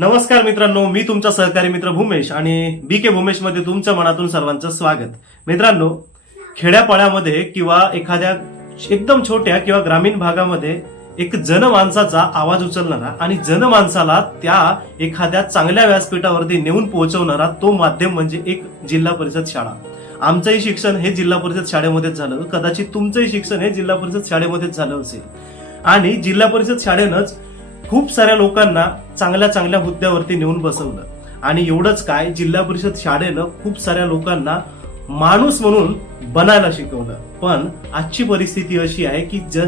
नमस्कार मित्रांनो मी तुमचा सहकारी मित्र भूमेश आणि बी के भूमेशमध्ये तुमच्या मनातून सर्वांचं स्वागत. मित्रांनो खेड्यापाड्यामध्ये किंवा एखाद्या एकदम छोट्या किंवा ग्रामीण भागामध्ये एक जनमानसाचा आवाज उचलणारा आणि जनमानसाला त्या एखाद्या चांगल्या व्यासपीठावरती नेऊन पोहोचवणारा तो माध्यम म्हणजे एक जिल्हा परिषद शाळा. आमचंही शिक्षण हे जिल्हा परिषद शाळेमध्येच झालं कदाचित तुमचंही शिक्षण हे जिल्हा परिषद शाळेमध्येच झालं असेल. आणि जिल्हा परिषद शाळेनंच खूप साऱ्या लोकांना चांगल्या चांगल्या हुद्द्यावरती नेऊन बसवलं. आणि एवढंच काय जिल्हा परिषद शाळेनं खूप साऱ्या लोकांना माणूस म्हणून बनायला शिकवलं. पण आजची परिस्थिती अशी आहे की ज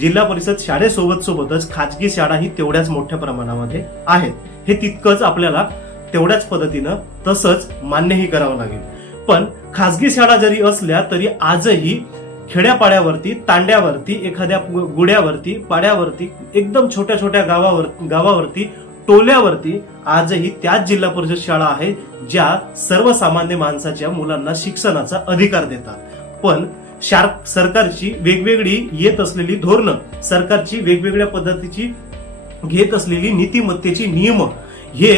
जिल्हा परिषद शाळेसोबत सोबतच खाजगी शाळाही तेवढ्याच मोठ्या प्रमाणामध्ये आहेत. हे तितकंच आपल्याला तेवढ्याच पद्धतीनं तसंच मान्यही करावं लागेल. पण खाजगी शाळा जरी असल्या तरी आजही खेड्यापाड्यावरती तांड्यावरती एखाद्या गुड्यावरती पाड्यावरती एकदम छोट्या छोट्या गावावर गावावरती टोल्यावरती आजही त्याच जिल्हा परिषद शाळा आहे ज्या सर्वसामान्य माणसाच्या मुलांना शिक्षणाचा अधिकार देतात. पण शार सरकारची वेगवेगळी येत असलेली धोरणं सरकारची वेगवेगळ्या पद्धतीची घेत असलेली नीतिमत्तेची नियम हे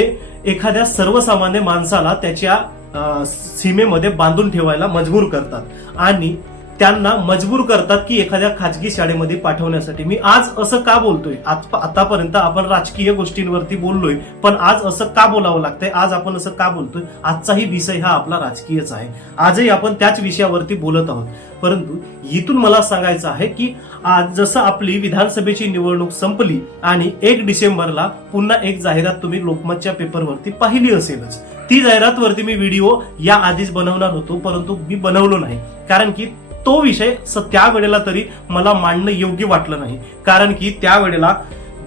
एखाद्या सर्वसामान्य माणसाला त्याच्या सीमेमध्ये बांधून ठेवायला मजबूर करतात. आणि त्यांना मजबूर करतात की एखाद्या खाजगी शाळेमध्ये पाठवण्यासाठी. मी आज असं का बोलतोय? आज- आतापर्यंत आपण राजकीय गोष्टींवरती बोललोय पण आज असं का बोलावं लागतंय? आज आपण असं का बोलतोय? आजचाही विषय हा आपला राजकीयच आहे. आजही आपण त्याच विषयावरती बोलत आहोत. परंतु इथून मला सांगायचं आहे की आज जसं आपली विधानसभेची निवडणूक संपली आणि एक डिसेंबरला पुन्हा एक जाहिरात तुम्ही लोकमतच्या पेपरवरती पाहिली असेलच. ती जाहिरात वरती मी व्हिडिओ या आधीच बनवणार होतो परंतु मी बनवलो नाही. कारण की तो विषय स- त्यावेळेला तरी मला मांडणं योग्य वाटलं नाही. कारण की त्यावेळेला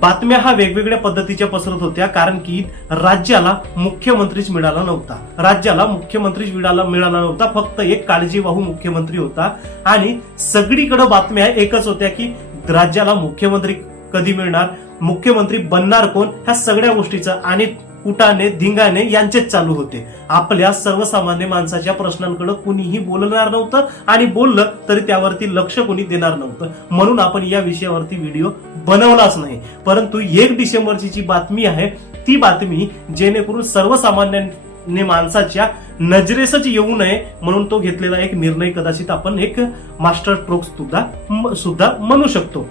बातम्या हा वेगवेगळ्या पद्धतीच्या पसरत होत्या. कारण की राज्याला मुख्यमंत्रीच मिळाला नव्हता. राज्याला मुख्यमंत्रीच मिळाला मिळाला नव्हता. फक्त एक काळजीवाहू मुख्यमंत्री होता. आणि सगळीकडे बातम्या एकच होत्या की राज्याला मुख्यमंत्री कधी मिळणार? मुख्यमंत्री बनणार कोण? ह्या सगळ्या गोष्टीचं आणि कुटाने धिंगाने यांचेच चालू होते. आपल्या सर्वसामान्य माणसाच्या प्रश्नांकडे कुणीही बोलणार नव्हतं आणि बोललं तरी त्यावरती लक्ष कुणी देणार नव्हतं. म्हणून आपण या विषयावरती व्हिडिओ बनवलाच नाही. परंतु एक डिसेंबरची जी बातमी आहे ती बातमी जेणेकरून सर्वसामान्यांनी माणसाच्या नजरेसच येऊ नये म्हणून तो घेतलेला एक निर्णय कदाचित आपण एक मास्टर स्ट्रोक सुद्धा सुद्धा म्हणू शकतो.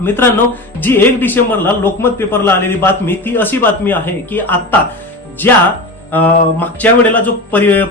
मित्रांनो जी एक डिसेंबरला लोकमत पेपरला आलेली बातमी ती अशी बातमी आहे की आता ज्या अं, मागच्या वेळेला जो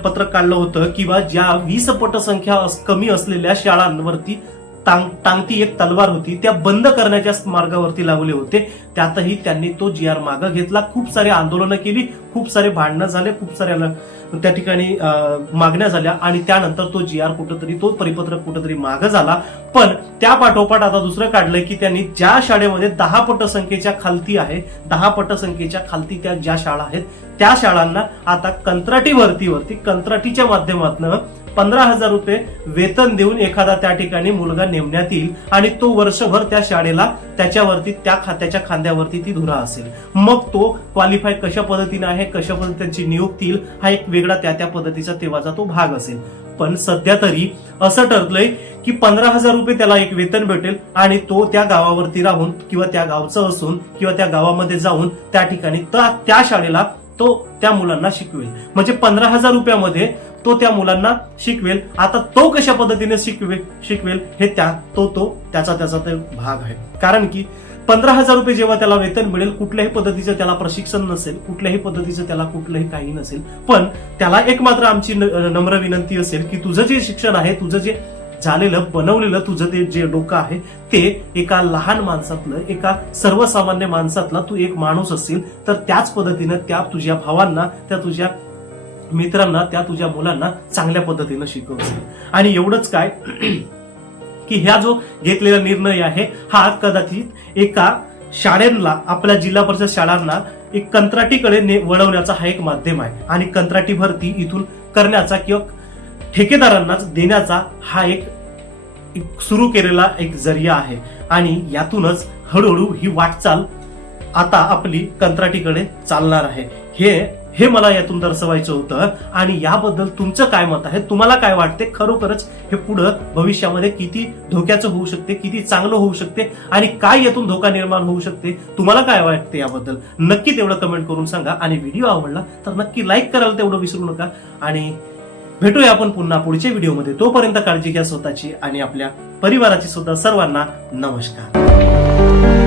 पत्रक काढलं होतं किंवा ज्या वीस पटसंख्या संख्या कमी असलेल्या शाळांवरती टांग टांगती एक तलवार होती. त्या बंद करण्याच्या मार्गावरती लावले होते. त्यातही त्यांनी तो जी आर मागं घेतला. खूप सारे आंदोलनं केली. खूप सारे भांडणं झाले. खूप साऱ्या त्या ठिकाणी अं, मागण्या झाल्या. आणि त्यानंतर तो जी आर कुठंतरी तो परिपत्रक कुठंतरी मागं झाला. पण त्या पाठोपाठ आता दुसरं काढलंय की त्यांनी ज्या शाळेमध्ये दहा पटसंख्येच्या खालती आहे दहा पटसंख्येच्या खालती त्या ज्या शाळा आहेत त्या शाळांना आता कंत्राटी भरतीवरती कंत्राटीच्या माध्यमातून पंधरा हजार रुपये वेतन देऊन एखादा त्या ठिकाणी मुलगा नेमण्यात येईल आणि तो वर्षभर त्या शाळेला त्याच्यावरती त्या खात्याच्या खांद्यावरती ती धुरा असेल. मग तो क्वालिफाय कशा पद्धतीने आहे कशा पद्धतीने त्यांची नियुक्ती येईल हा एक वेगळा त्या त्या पद्धतीचा तेव्हाचा तो भाग असेल. पण सध्या तरी असं ठरलंय की पंधरा हजार रुपये त्याला एक वेतन भेटेल आणि तो त्या गावावरती राहून किंवा त्या गावचं असून किंवा त्या गावामध्ये जाऊन त्या ठिकाणी त्या त्या शाळेला तो त्या मुलांना शिकवेल. म्हणजे पंधरा हजार रुपयामध्ये तो त्या मुलांना शिकवेल. आता तो कशा पद्धतीने शिकवेल शिकवेल हे त्या तो तो त्याचा त्याचा ते भाग आहे. कारण की पंधरा हजार रुपये जेव्हा त्याला वेतन मिळेल कुठल्याही पद्धतीचं त्याला प्रशिक्षण नसेल कुठल्याही पद्धतीचं त्याला कुठलंही काही नसेल. पण त्याला एक मात्र आमची न- नम्र विनंती असेल की तुझं जे शिक्षण आहे तुझं जे झालेलं बनवलेलं तुझं ते जे डोकं आहे ते एका लहान माणसातलं एका सर्वसामान्य माणसातला तू एक माणूस असेल तर त्याच पद्धतीनं त्या तुझ्या भावांना त्या तुझ्या मित्रांना त्या तुझ्या मुलांना चांगल्या पद्धतीनं शिकवशील. आणि एवढंच काय की ह्या जो घेतलेला निर्णय आहे हा कदाचित एका शाळेला आपल्या जिल्हा परिषद शाळांना एक कंत्राटीकडे ने- वळवण्याचा हा एक माध्यम आहे. आणि कंत्राटी भरती इथून करण्याचा किंवा ठेकेदारांनाच देण्याचा हा एक सुरू केलेला एक जरिया आहे. आणि यातूनच हळूहळू ही वाटचाल आता आपली कंत्राटीकडे चालणार आहे. हे हे मला यातून दर्शवायचं होतं. आणि याबद्दल तुमचं काय मत आहे? तुम्हाला काय वाटते? खरोखरच हे पुढं भविष्यामध्ये किती धोक्याचं होऊ शकते? किती चांगलं होऊ शकते? आणि काय यातून धोका निर्माण होऊ शकते? तुम्हाला काय वाटते याबद्दल? नक्की तेवढं कमेंट करून सांगा. आणि व्हिडिओ आवडला तर नक्की लाईक करायला तेवढं विसरू नका. आणि भेटूया आपण पुन्हा पुढच्या व्हिडिओमध्ये. तोपर्यंत काळजी घ्या स्वतःची आणि आपल्या परिवाराची सुद्धा सर्वांना नमस्कार.